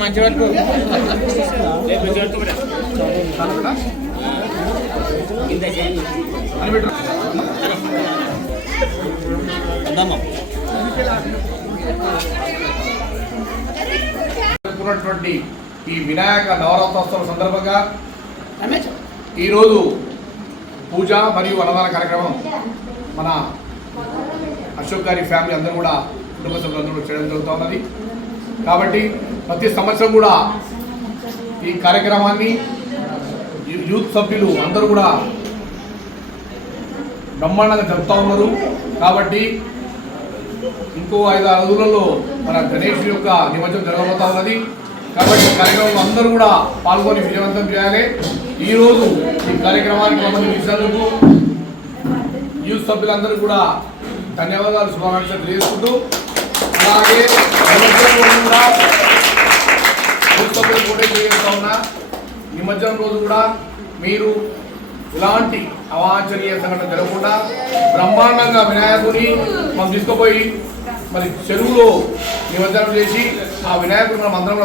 మంచి పట్టుకో. ఈ వినాయక నవరాత్రోత్సవం సందర్భంగా ఈరోజు పూజ మరియు అన్నదాన కార్యక్రమం మన అశోక్ గారి ఫ్యామిలీ అందరూ కూడా కుటుంబ సభ్యులందరూ చేయడం జరుగుతూ ఉన్నది. కాబట్టి ప్రతి సంవత్సరం కూడా ఈ కార్యక్రమాన్ని యూత్ సభ్యులు అందరూ కూడా బ్రహ్మాండంగా జరుపుతూ ఉన్నారు. కాబట్టి ఇంకో ఐదు ఆరు రోజులలో మన గణేష్ యొక్క నిమజ్జనం జరగబోతా ఉన్నది. కాబట్టి కార్యక్రమంలో అందరూ కూడా పాల్గొని విజయవంతం చేయాలి. ఈరోజు ఈ కార్యక్రమానికి మమ్మల్ని ఇచ్చినందుకు యూత్ సభ్యులందరూ కూడా ధన్యవాదాలు శుభాకాంక్షలు తెలియజేసుకుంటూ అలాగే కూడా యూత్ సభ్యులు కూడా తెలియజేస్తా ఉన్నా. నిమజ్జనం రోజు కూడా మీరు ఇలాంటి అవాంఛనీయ సంఘటన జరగకుండా బ్రహ్మాండంగా వినాయకుని మనం తీసుకుపోయి మరి చెరువులో నిమజ్జనం చేసి ఆ వినాయకుడు మనం అందరం